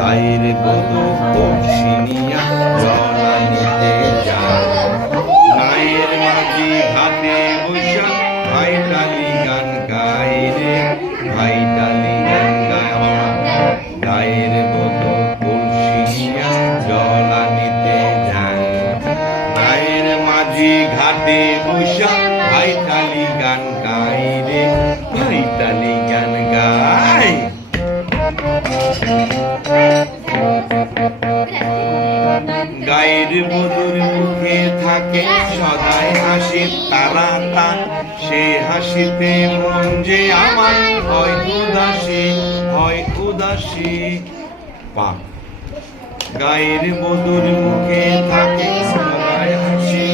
গায়ের বধূ কলসি নিয়া জলা নিতে যায়। মায়ের মাঝি ঘাটে বৈশা ভাইটালি গান গায় রে, ভাইটালি গান গায়। গায়ের বধূ কলসি নিয়া জলা নিতে যায়। মায়ের মাঝি ঘাটে বৈশা ভাইটালি গান গায় রে, ভাইটালি গান গায়। গায়ের বধূর মুখে থাকে সদাই হাসি তারা তার, সে হাসিতে মন যে আমার হয় উদাসী, হয় উদাসী। পা গায়ের বধূর মুখে থাকে সদাই হাসি,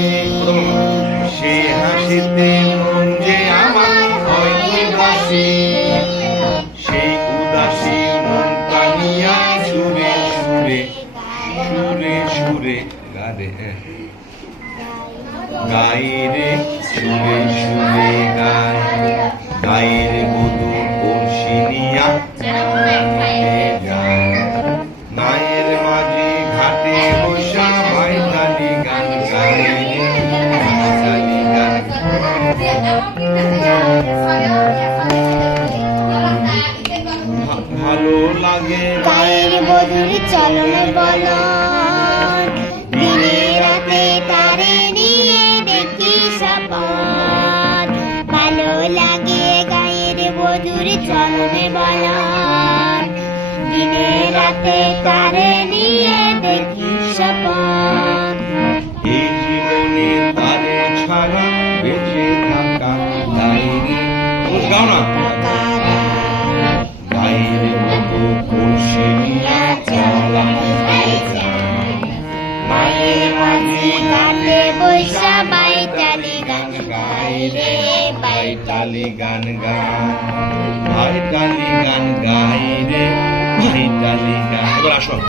সে হাসিতে মন যে আমার হয় উদাসী। সেই উদাসী মনটা নিয়া সুরে সুরে সুরে সুরে গারে গাইরে, সুরে সুরে গায়। গায়ের বধূ কলসি নিয়া যায়। মায়ের মাঝি ঘাটে বসা ভাইটালি গান গায় রে, ভাইটালি গান ভালো লাগে গায়ের বধূর চলনে বলন, দিনে রাতে তারে নিয়ে দেখি সপন। ভালো লাগে গায়ের বধূর চলনে বলন, দিনে রাতে তারে নিয়ে দেখি সপন। এই জীবনে তারে ছাড়া বেঁচে থাকা দায়রে। গাও না। গায়ের বধূ কলসি নিয়া জলা নিতে যায়। মায়ের মাঝি ঘাটে বৈশা ভাইটালি গান গায় রে, ভাইটালি গান গায়, ভাইটালি গান গায় রে, ভাইটালি গান। এবার আসো।